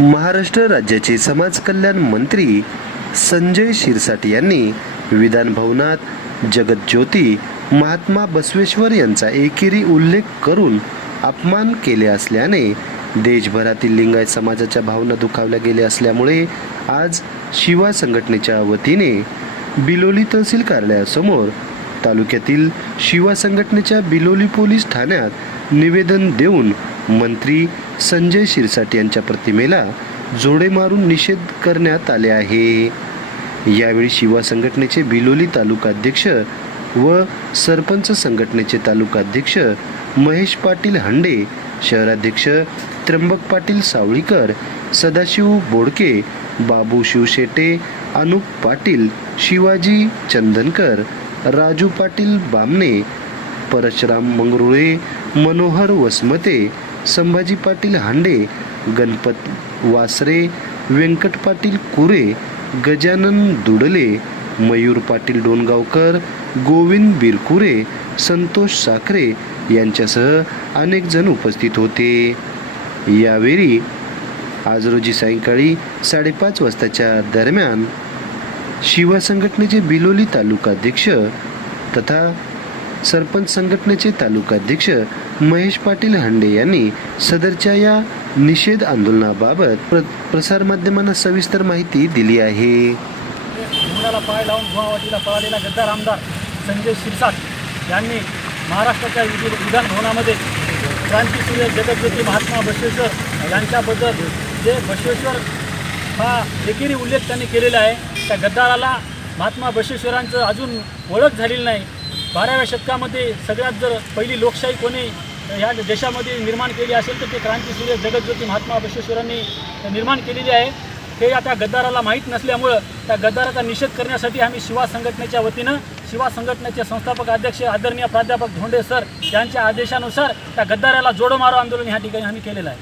महाराष्ट्र राज्याचे समाज कल्याण मंत्री संजय शिरसाट यांनी विधान भवनात जगज्योती महात्मा बसवेश्वर यांचा एकेरी उल्लेख करून अपमान केले असल्याने देशभरातील लिंगायत समाजाच्या भावना दुखावल्या गेल्या असल्यामुळे आज शिवा संघटनेच्या वतीने बिलोली तहसील कार्यालयासमोर तालुक्यातील शिवा संघटनेच्या बिलोली पोलीस ठाण्यात निवेदन देऊन मंत्री संजय शिरसाट यांच्या प्रतिमेला जोडे मारून निषेध करण्यात आले आहे. यावेळी शिवा संघटनेचे बिलोली तालुका अध्यक्ष व सरपंच संघटनेचे तालुका अध्यक्ष महेश पाटील हंडे शहराध्यक्ष त्र्यंबक पाटील सावळीकर सदाशिव बोडके बाबू शिवशेटे अनुप पाटील शिवाजी चंदनकर राजू पाटील बामणे परशुराम मंगरुळे मनोहर वसमते संभाजी पाटील हांडे गणपत वासरे व्यंकट पाटील कुरे गजानन दुडले मयूर पाटील डोणगावकर गोविंद बिरकुरे संतोष साखरे यांच्यासह अनेक जण उपस्थित होते. यावेळी आज रोजी सायंकाळी साडेपाच वाजताच्या दरम्यान शिवा संघटनेचे बिलोली तालुकाध्यक्ष तथा सरपंच संघटनेचे तालुका अध्यक्ष महेश पाटील हांडे यांनी सदरच्या या निषेध आंदोलनाबाबत प्र प्रसारमाध्यमांना सविस्तर माहिती दिली आहे. मुलाला पाय लावून गुवाहाटीला पळालेला गद्दार आमदार संजय शिरसाट यांनी महाराष्ट्राच्या विधानभवनामध्ये क्रांतीसूर्य जगज्योती महात्मा बसवेश्वर यांच्याबद्दल जे बसवेश्वर हा एकेरी उल्लेख त्यांनी केलेला आहे त्या गद्दाराला महात्मा बसवेश्वरांचं अजून ओळख झालेली नाही. बाराव्या शतकामध्ये सगळ्यात जर पहिली लोकशाही कोणी ह्या देशामध्ये निर्माण केली असेल तर ते क्रांतीसूर्य जगज्योती महात्मा बसवेश्वरांनी निर्माण केलेली आहे. हे आता गद्दाराला माहीत नसल्यामुळं त्या गद्दाराचा निषेध करण्यासाठी आम्ही शिवा संघटनेच्या वतीनं शिवा संघटनेचे संस्थापक अध्यक्ष आदरणीय प्राध्यापक धोंडे सर यांच्या आदेशानुसार त्या गद्दाराला जोडो मारो आंदोलन ह्या ठिकाणी आम्ही केलेलं आहे.